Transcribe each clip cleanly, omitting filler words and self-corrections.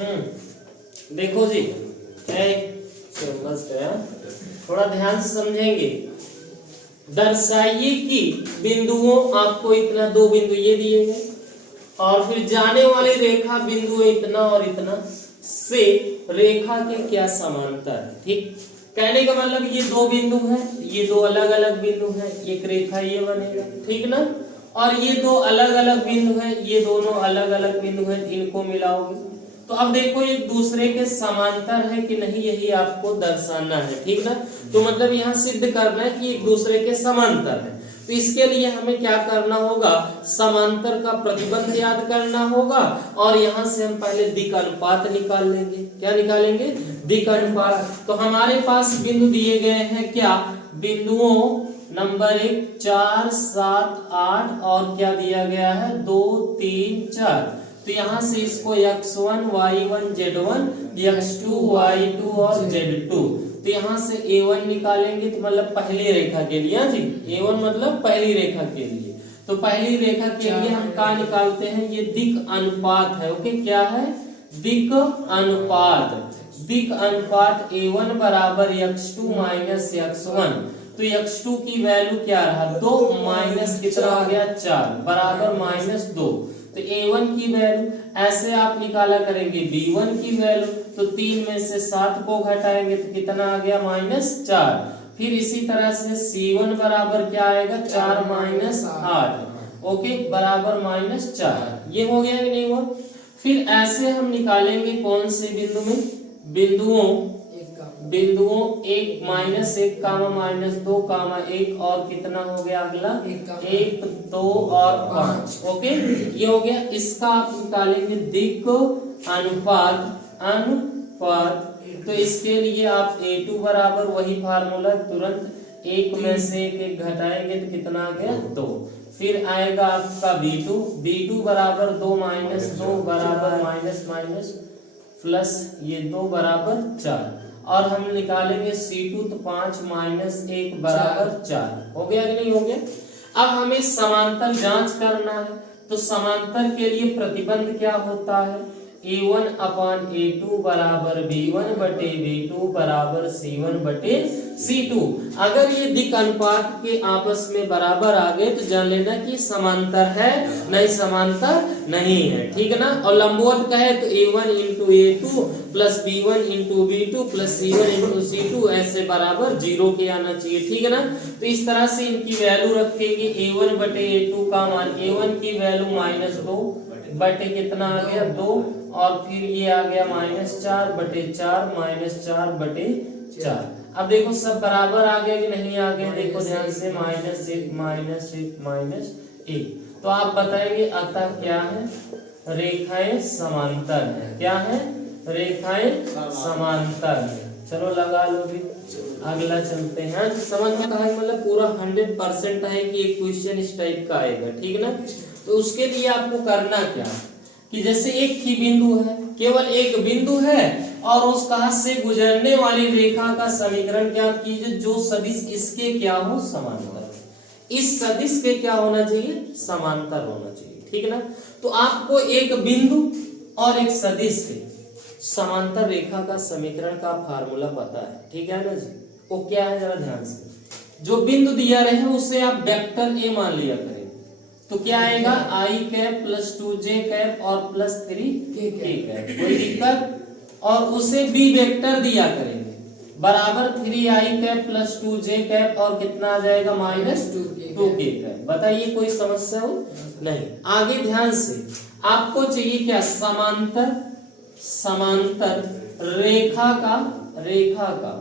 देखो जी, समझ गया, थोड़ा ध्यान से समझेंगे। दर्शाइए कि बिंदुओं, आपको इतना, दो बिंदु ये दिए गए और फिर जाने वाली रेखा बिंदु इतना और इतना से रेखा के क्या समांतर है। ठीक, कहने का मतलब ये दो बिंदु हैं, ये दो अलग अलग बिंदु हैं, एक रेखा ये बनेगा, ठीक ना। और ये दो अलग अलग बिंदु हैं, ये दोनों अलग अलग बिंदु हैं, इनको मिलाओगे तो अब देखो एक दूसरे के समांतर है कि नहीं, यही आपको दर्शाना है, ठीक ना। तो मतलब यहाँ सिद्ध करना है कि एक दूसरे के समांतर है। तो इसके लिए हमें क्या करना होगा, समांतर का प्रतिबंध याद करना होगा और यहाँ से हम पहले दिक् अनुपात निकाल लेंगे। क्या निकालेंगे, दिक् अनुपात। तो हमारे पास बिंदु दिए गए हैं, क्या, बिंदुओं नंबर 1 4 7 8 और क्या दिया गया है 2 3 4। तो यहाँ से इसको x1 y1 z1 x2 y2 और z2, तो यहाँ से a1 निकालेंगे तो मतलब पहली रेखा के लिए, जी a1 मतलब पहली रेखा के लिए। तो पहली रेखा के लिए हम क्या निकालते हैं, ये दिक् अनुपात है। ओके, क्या है, दिक् अनुपात। दिक् अनुपात a1 बराबर x2 माइनस x1। तो x2 की वैल्यू क्या रहा 2 माइनस कितना हो गया 4 बराबर -2। तो a1 की वैल्यू ऐसे आप निकाला करेंगे b1 की वैल्यू, तो 3 में से 7 को घटाएंगे तो कितना आ गया -4। फिर इसी तरह से c1 बराबर क्या आएगा 4 माइनस 8, ओके बराबर -4। ये हो गया कि नहीं हुआ। फिर ऐसे हम निकालेंगे कौन से बिंदु में, बिंदुओं 1 -1 कामा -2 कामा 1 और कितना हो गया अगला 1 2 और 5। ओके, ये हो गया। इसका आप निकालेंगे दिक् अनुपात। तो इसके लिए आप a2 बराबर वही फार्मूला, तुरंत 1 में से 1 घटाएंगे तो कितना आ गया 2। फिर आएगा आपका b2 बराबर 2 माइनस 2 बराबर माइनस प्लस ये 2 बराबर 4 और हम निकालेंगे c2 तो 5 माइनस 1 बराबर 4। हो गया कि नहीं हो गया। अब हमें समांतर जांच करना है, तो समांतर के लिए प्रतिबंध क्या होता है, a1 अपान a2 बराबर b1 बटे b2 बराबर c1 बटे c2। अगर ये दिक् अनुपात के आपस में बराबर आ गए तो जान लेना कि समांतर है, नहीं समांतर नहीं है, ठीक है ना। और लंबवत कहे तो a1 into a2 plus b1 into b2 plus c1 into c2 ऐसे बराबर 0 के आना चाहिए, ठीक है ना। तो इस तरह से इनकी वैल्यू रखेंगे, a1 बटे a2 का मान, a1 की वैल्यू -2 बटे कितना आ गया 2 और फिर ये आ गया -4 बटे 4 -4 बटे 4। अब देखो सब बराबर आ गया कि नहीं आ गया, देखो ध्यान से -1 तो आप बताएंगे अतः क्या है, रेखाएं समांतर है। क्या है, रेखाएं समांतर है। चलो लगा लो भी, अगला चलते हैं। समझ में कहा मतलब पूरा 100% है कि एक क्वेश्चन इस टाइप का आएगा, ठीक ना। तो उसके लिए आपको करना क्या कि जैसे एक ही बिंदु है, केवल एक बिंदु है और उस कहा से गुजरने वाली रेखा का समीकरण क्या कीजिए, जो सदिश इसके क्या हो समांतर, इस सदिश के क्या होना चाहिए समांतर होना चाहिए, ठीक ना। तो आपको एक बिंदु और एक सदिश के समांतर रेखा का समीकरण का फार्मूला पता है, ठीक है ना जी। वो क्या है जरा ध्यान से, जो बिंदु दिया रहे उसे आप वेक्टर ए मान लिया करें, तो क्या आएगा i cap plus 2j cap और प्लस 3k कैप, कोई दिक्कत। और उसे b वेक्टर दिया करेंगे बराबर 3i cap plus 2j cap और कितना आ जाएगा -2k कैप। बताइए कोई समस्या हो नहीं। आगे ध्यान से, आपको चाहिए क्या, समांतर रेखा का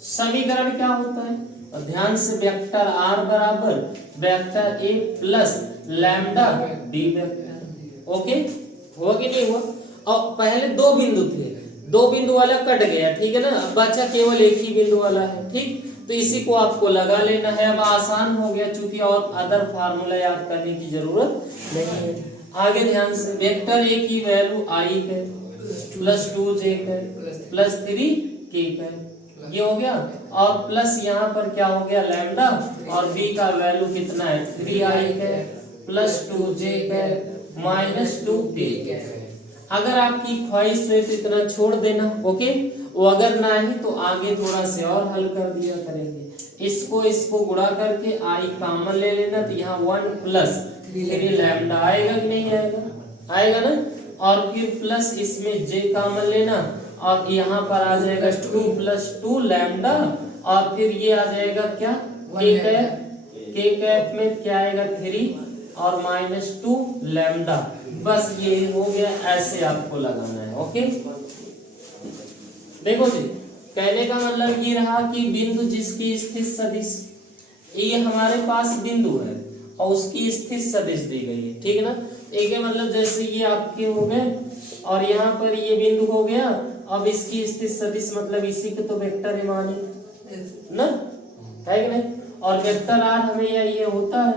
समीकरण क्या होता है। और ध्यान से, वेक्टर r बराबर vector a plus lambda b vector. Okay, हुआ कि नहीं हुआ। और पहले दो बिंदु थे, दो बिंदु वाला कट गया, ठीक है ना, अब बचा केवल एक ही बिंदु वाला है, ठीक। तो इसी को आपको लगा लेना है। अब आसान हो गया चूंकि और अदर फार्मूला याद करने की जरूरत नहीं है। आगे ध्यान से, वेक्टर a की वैल्यू i है प्लस 2j है प्लस 3k है, ये हो गया। और प्लस यहाँ पर क्या हो गया लैम्डा, और b का वैल्यू कितना है 3i है प्लस 2j है -2k है। अगर आपकी ख्वाहिश है तो इतना छोड़ देना, ओके। वो अगर ना ही तो आगे थोड़ा से और हल कर दिया करेंगे। इसको गुणा करके आई कॉमन ले लेना, तो यहाँ 1 प्लस 3 लैम्डा आएगा कि नहीं आएगा, आएगा ना। और फिर प्लस इसमें जे कॉमन लेना, और यहाँ पर आ जाएगा 2 प्लस 2 लैम्डा, और फिर ये आ जाएगा क्या के कैप में क्या आएगा 3 और -2 लैम्डा। बस ये हो गया, ऐसे आपको लगाना है, ओके। देखो जी, कहने का मतलब ये रहा कि बिंदु जिसकी स्थित सदिश, ये हमारे पास बिंदु है और उसकी स्थित सदिश दी गई है, ठीक है ना। एक है मतलब जैसे ये आपके हो गए और यहाँ पर ये बिंदु हो गया, अब इसकी स्थित सदिश मतलब इसी के तो वेक्टर है माने ना, है कि नहीं। और वेक्टर आर हमें ये होता है,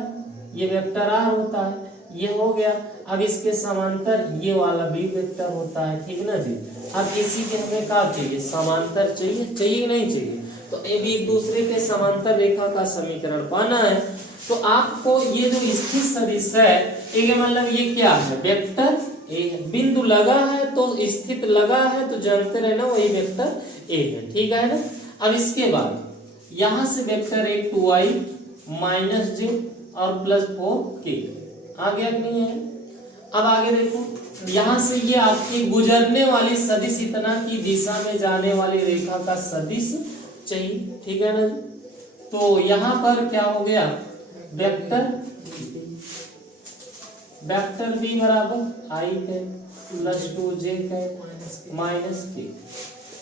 ये वेक्टर आर होता है, ये हो गया। अब इसके समांतर ये वाला भी वेक्टर होता है, ठीक ना जी। अब इसी के हमें क्या चाहिए, समांतर चाहिए, चाहिए कि नहीं चाहिए। तो ये भी एक दूसरे के समांतर रेखा का समीकरण पाना है। तो आपको ये जो स्थित सदिश है, एक मतलब ये क्या है, वेक्टर ए, बिंदु लगा है तो स्थित लगा है तो जानते रहना वही वेक्टर ए है, ठीक है ना। अब इसके बाद यहां से वेक्टर एक 2i माइनस जे और प्लस 4k आ गया कि नहीं है। अब आगे देखो, यहां से ये आपकी गुजरने वाली सदिश इतना की दिशा में जाने वाली रेखा का सदिश चाहिए, ठीक है ना। तो यहां पर क्या हो गया, वेक्टर b बराबर आई है प्लस 2j है माइनस k।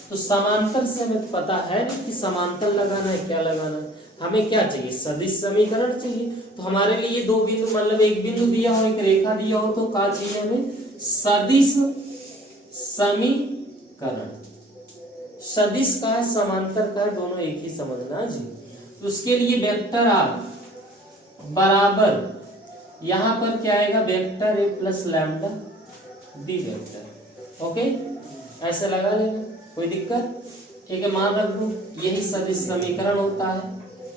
तो समांतर से हमें पता है ना कि समांतर लगाना है, क्या लगाना है, हमें क्या चाहिए, सदिश समीकरण चाहिए। तो हमारे लिए दो बिंदु मतलब एक बिंदु दिया हो, एक रेखा दिया हो, तो क्या चाहिए हमें, सदिश समीकरण। सदिश का है, समांतर का है, दोनों एक ही समझना जी। तो उसके लिए वेक्टर आर बराबर यहां पर क्या आएगा, vector A plus lambda B vector, okay. ऐसे लगा लेना, कोई दिक्कत। एक मान रख दूं, यही सदिश समीकरण होता है।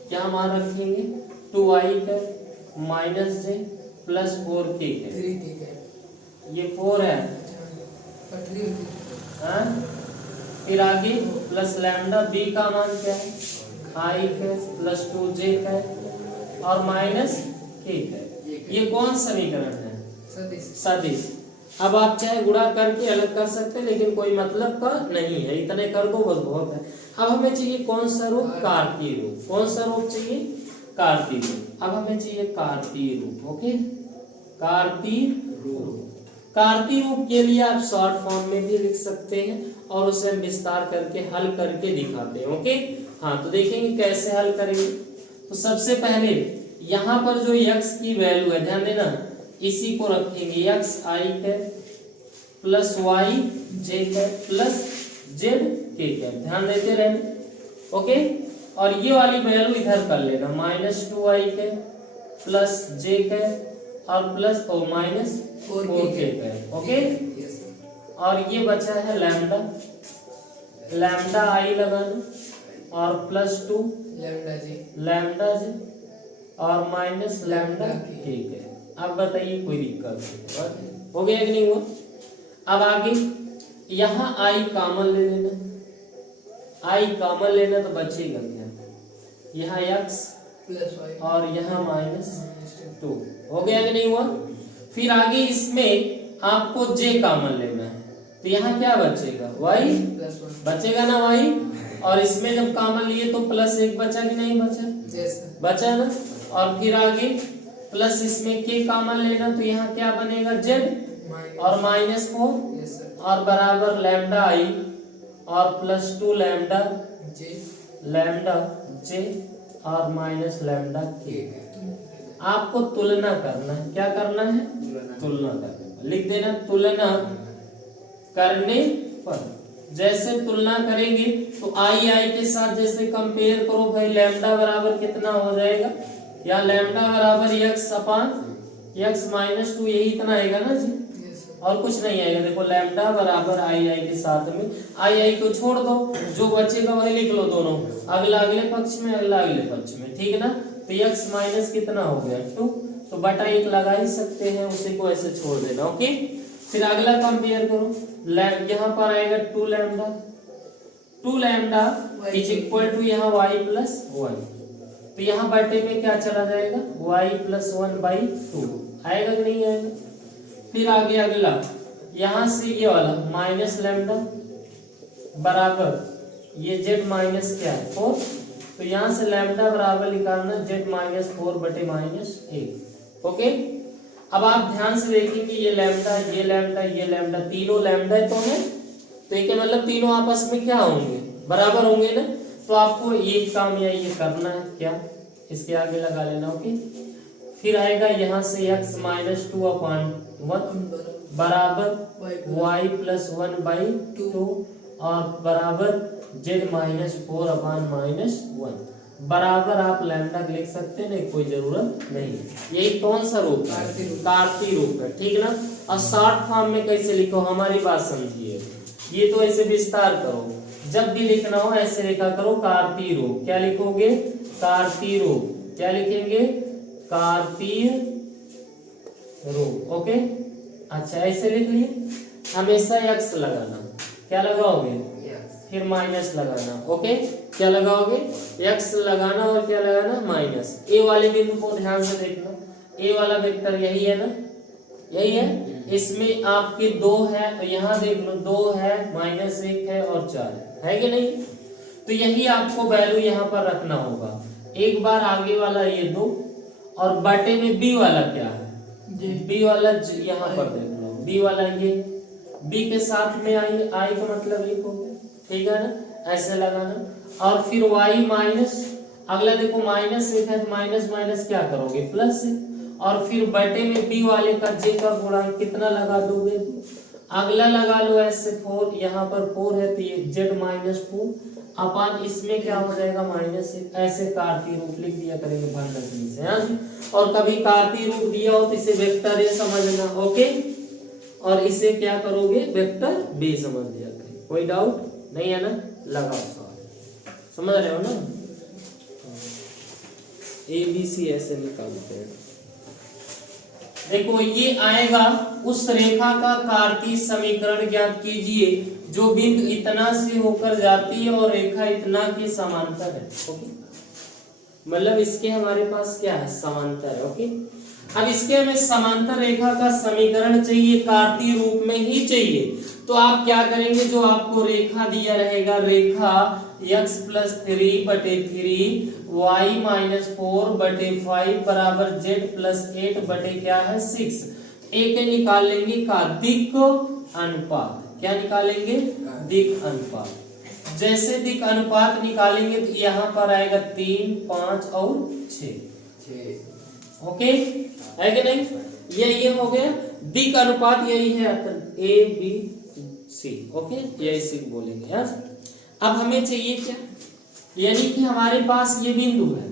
क्या मान रखेंगे, 2i का माइनस जे प्लस 4k है, ये 4 है, फिर आगे प्लस लैम्डा बी का मान क्या है, आई का प्लस 2j का और माइनस k का। ये कौन समीकरण है, सदिश। अब आप चाहे गुणा करके अलग कर सकते हैं, लेकिन कोई मतलब का नहीं है, इतने कर दो बस बहुत है। अब हमें चाहिए कौन सा रूप, कार्तीय रूप। कौन सा रूप चाहिए, कार्तीय रूप। अब हमें चाहिए कार्तीय रूप, ओके। कार्तीय रूप, कार्तीय रूप के लिए आप शॉर्ट फॉर्म में भी लिख सकते हैं और उसे विस्तार करके हल करके दिखाते हैं, ओके। हाँ, तो देखेंगे कैसे हल करेंगे। तो सबसे पहले यहाँ पर जो x की वैल्यू है, ध्यान देना, इसी को रखेंगे x i के प्लस y j के प्लस z k के, ध्यान देते रहना, ओके। और ये वाली वैल्यू इधर कर लेना, -2i के प्लस j के और प्लस माइनस 4k के, ओके। और ये बचा है लैम्डा, लैम्डा i लगाना और प्लस 2 लैम्डा j और माइनस लैम्डा k है। अब बताइए कोई दिक्कत हो गया कि नहीं हुआ। अब आगे यहाँ आई कॉमन ले लेना, आई कॉमन लेना तो बचेगा क्या, यहाँ x और यहाँ -2 हो गया कि नहीं हुआ। फिर आगे इसमें आपको j कॉमन लेना है, तो यहाँ क्या बचेगा, y बचेगा ना y। और इसमें जब कॉमन लिए तो +1 बचा कि नहीं बचा, बचा ना। और फिर आगे प्लस इसमें k कॉमन लेना, तो यहाँ क्या बनेगा, z और -4 और बराबर लैम्डा i और प्लस 2 लैम्डा j और माइनस लैम्डा k। आपको तुलना करना है, क्या करना है, तुलना करना है। लिख देना, तुलना करने पर, जैसे तुलना करेंगे तो i के साथ जैसे कंपेयर करो भाई, लैम्डा बराबर कितना हो जाएगा, या लैम्डा बराबर x -2, यही इतना आएगा ना जी, और कुछ नहीं आएगा। देखो लैम्डा बराबर i के साथ में i को छोड़ दो, जो बचेगा वही लिख लो दोनों, अगला अगले पक्ष में, अगला अगले पक्ष में, ठीक है ना। तो x माइनस कितना हो गया 2, तो बटा 1 लगा ही सकते हैं, उसी को ऐसे छोड़ देना, ओके। फिर अगला कंपेयर करो, यहाँ पर आएगा 2 लैम्डा इज इक्वल टू यहाँ y प्लस 1, तो यहाँ बटे में क्या चला जाएगा y प्लस 1/2 आएगा कि नहीं आएगा। फिर आगे अगला यहाँ से ये वाला माइनस लैम्डा बराबर ये z माइनस क्या है 4, तो यहाँ से लैम्डा बराबर निकालना z माइनस 4 बटे माइनस 1। ओके, अब आप ध्यान से देखेंगे ये लैम्डा ये लैम्डा ये लैम्डा तीनों लैम्डा तो है, तो ये मतलब तीनों आपस में क्या होंगे बराबर होंगे ना, तो आपको ये काम या ये करना है क्या, इसके आगे लगा लेना। ओके, फिर आएगा यहाँ से x माइनस 2/1 बराबर y प्लस 1/2 और बराबर z माइनस 4/-1 बराबर आप लैम्डा लिख सकते हैं, नहीं कोई जरूरत नहीं। यही कौन सा रूप है, कार्तीय रूप है, ठीक ना। और शॉर्ट फॉर्म में कैसे लिखो हमारी बात समझिए, ये तो ऐसे विस्तार करो, जब भी लिखना हो ऐसे लिखा करो कार्तीय रूप। क्या लिखोगे, कार्तीय रूप, क्या लिखेंगे, कार्तीय रूप। ओके, अच्छा ऐसे लिख लिए, हमेशा x लगाना, क्या लगाओगे, फिर माइनस लगाना। ओके, क्या लगाओगे, x लगाना और क्या लगाना माइनस। ए वाले बिंदु को ध्यान से देखना, ए वाला वेक्टर यही है ना, यही है, इसमें आपके 2 है, तो यहाँ देख लो 2 है, -1 है और 4 है कि नहीं, तो यही आपको वैल्यू यहाँ पर रखना होगा। एक बार आगे वाला ये 2 और बटे में b वाला क्या है, b वाला यहाँ पर देख लो, b वाला ये b के साथ में आई का मतलब एक हो गया, ठीक है ना, ऐसे लगाना। और फिर y माइनस, अगला देखो -1 है तो माइनस माइनस क्या करोगे प्लस है, और फिर बटे में b वाले का j का गुणा कितना लगा दोगे, अगला लगा लो ऐसे 4, यहाँ पर 4 है तो ये z माइनस 4 अपन इसमें क्या हो जाएगा -1, ऐसे कार्तीय रूप लिख दिया करेंगे भन रखने से। हाँ, और कभी कार्तीय रूप दिया हो तो इसे वेक्टर ए समझना। ओके, और इसे क्या करोगे वेक्टर बी समझ दिया करेंगे, कोई डाउट नहीं है ना, लगाओ सवाल, समझ रहे हो ना। ABC ऐसे निकालते हैं, देखो ये आएगा, उस रेखा का कार्तीय समीकरण ज्ञात कीजिए जो बिंदु इतना से होकर जाती है और रेखा इतना के समांतर है। ओके, मतलब इसके हमारे पास क्या है, समांतर है। ओके, अब इसके हमें समांतर रेखा का समीकरण चाहिए, कार्तीय रूप में ही चाहिए, तो आप क्या करेंगे, जो आपको रेखा दिया रहेगा, रेखा x प्लस 3 बटे 3 y माइनस 4 बटे 5 बराबर z प्लस 8 बटे क्या है 6, एक निकाल लेंगे का दिक् अनुपात। क्या निकालेंगे, दिक् अनुपात। जैसे दिक् अनुपात निकालेंगे तो यहाँ पर आएगा 3, 5 और 6। ओके, है कि नहीं, ये हो गया दिक् अनुपात, यही है ABC। ओके, यही से बोलेंगे। अब हमें चाहिए क्या, यानी कि हमारे पास ये बिंदु है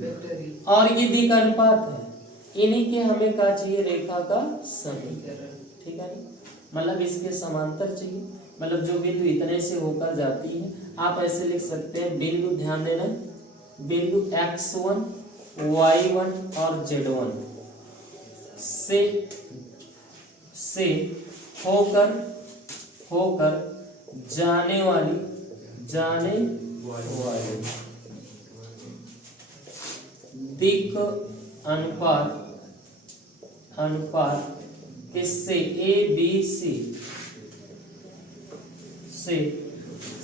और ये दिक् अनुपात है, इन्हीं के हमें क्या चाहिए, रेखा का समीकरण, ठीक है, मतलब इसके समांतर चाहिए, मतलब जो बिंदु इतने से होकर जाती है। आप ऐसे लिख सकते हैं, बिंदु ध्यान देना, बिंदु x1 y1 और z1 से होकर जाने वाली दिक् अनुपात किससे, ABC से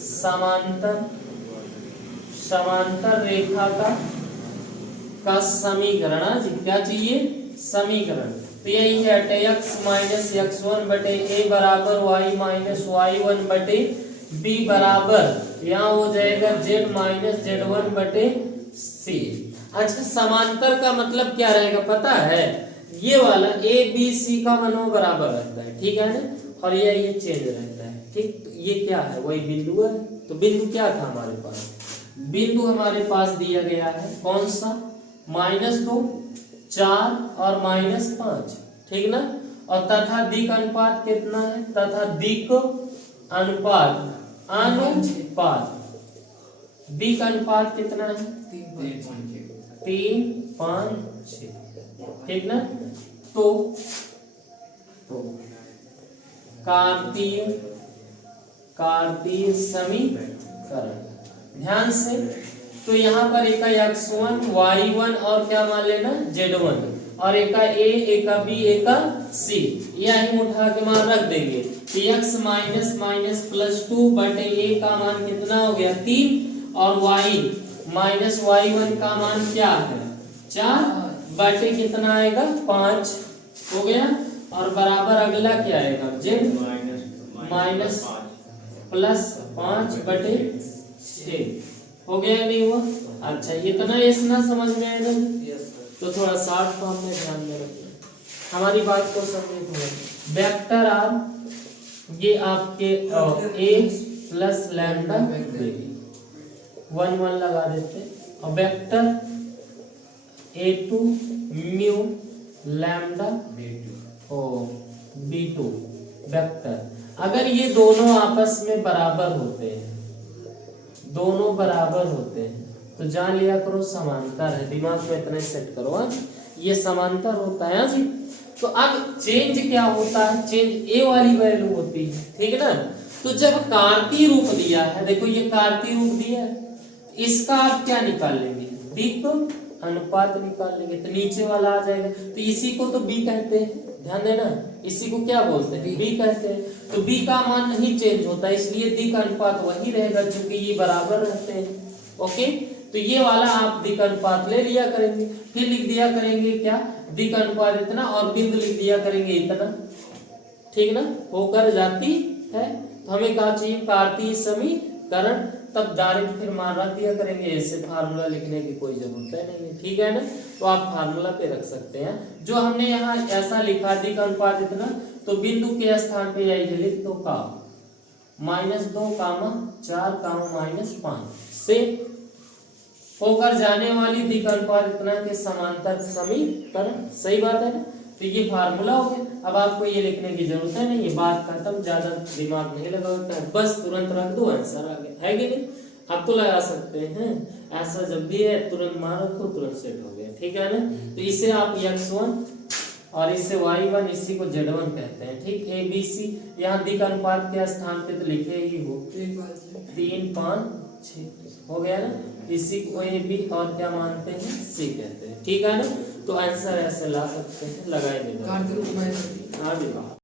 समांतर रेखा का समीकरण जी, क्या चाहिए, समीकरण। तो यही है x माइनस x1 बटे a बराबर y माइनस y1 बटे b बराबर यहाँ हो जाएगा z माइनस z1 बटे c। अच्छा, समांतर का मतलब क्या रहेगा पता है, ये वाला a b c का मान बराबर रहता है, ठीक है ना, और ये चेंज रहता है, ठीक। तो ये क्या है, वही बिंदु है। तो बिंदु क्या था हमारे पास, बिंदु हमारे पास दिया गया है कौन सा, -2, 4 और -5, ठीक ना, और तथा दिक् अनुपात कितना है, तथा दिक् अनुपात दिक् अनुपात कितना है, 3, 5, 6, ठीक ना। तो कार्तीय समीकरण। ध्यान से, तो यहाँ पर एक x1 y1 और क्या मान लेना z1, और एक a, एक b, एक c, यही उठा के मान रख देंगे। तो x माइनस माइनस प्लस 2 बटे a का मान कितना हो गया 3, और y माइनस y1 का मान क्या है 4 बटे कितना आएगा 5 हो गया, और बराबर अगला क्या आएगा z माइनस प्लस 5 बटे 6 हो गया नहीं हुआ। अच्छा, इतना इतना समझ में आएगा, तो थोड़ा शॉर्ट फॉर्म में ध्यान में रखिए, हमारी बात को समझे थोड़ा। वेक्टर आर ये आपके a प्लस लैम्डा 1 1 लगा देते, और vector a2 mu lambda b2 vector. अगर ये दोनों आपस में बराबर होते हैं, दोनों बराबर होते हैं, तो जान लिया करो समांतर है, दिमाग में इतना सेट करो। ये समांतर होता है जी। तो अब चेंज क्या होता है, चेंज ए वाली वैल्यू होती है, ठीक है ना। तो जब कार्तीय रूप दिया है, देखो ये कार्तीय रूप दिया है, इसका आप क्या निकाल लेंगे दिक् अनुपात निकाल लेंगे, तो नीचे वाला आ जाएगा। तो इसी को तो बी कहते हैं, ध्यान देना, इसी को क्या बोलते हैं बी कहते हैं। तो बी का मान नहीं चेंज होता, इसलिए दिक् अनुपात वही रहेगा, क्योंकि ये बराबर रहते हैं। ओके, तो ये वाला आप दिक् अनुपात ले लिया करेंगे, फिर लिख दिया करेंगे क्या दिक् अनुपात इतना, और बिंदु लिख दिया करेंगे इतना, ठीक ना, होकर जाती है। तो हमें क्या चाहिए कार्तीय समीकरण, तब डायरेक्ट फिर मान रख दिया करेंगे, ऐसे फार्मूला लिखने की कोई जरूरत है नहीं, ठीक है ना। तो आप फार्मूला पे रख सकते हैं। जो हमने यहाँ ऐसा लिखा दिक् अनुपात इतना, तो बिंदु के स्थान पे यही लिख दो का -2 4 -5 से होकर जाने वाली दिक् अनुपात इतना के समांतर समीकरण। सही बात है ना। तो ये फार्मूला हो गया। अब आपको ये लिखने की जरूरत है नहीं, ये बात खत्म, ज्यादा दिमाग नहीं लगाता है, बस तुरंत रख दो आंसर आ गया, है कि नहीं। अब तो लगा सकते हैं, ऐसा जब भी है तुरंत मान रखो, तुरंत सेट हो गया, ठीक है ना। तो इसे आप x1 और इसे y1, इसी को z1 कहते हैं, ठीक। a b c, यहाँ दिक् अनुपात के स्थान पे तो लिखे ही हो 3 5 6 हो गया ना। इसी को a b और क्या मानते हैं c कहते हैं, ठीक है ना। तो आंसर ऐसे ला सकते हैं, लगाएंगे।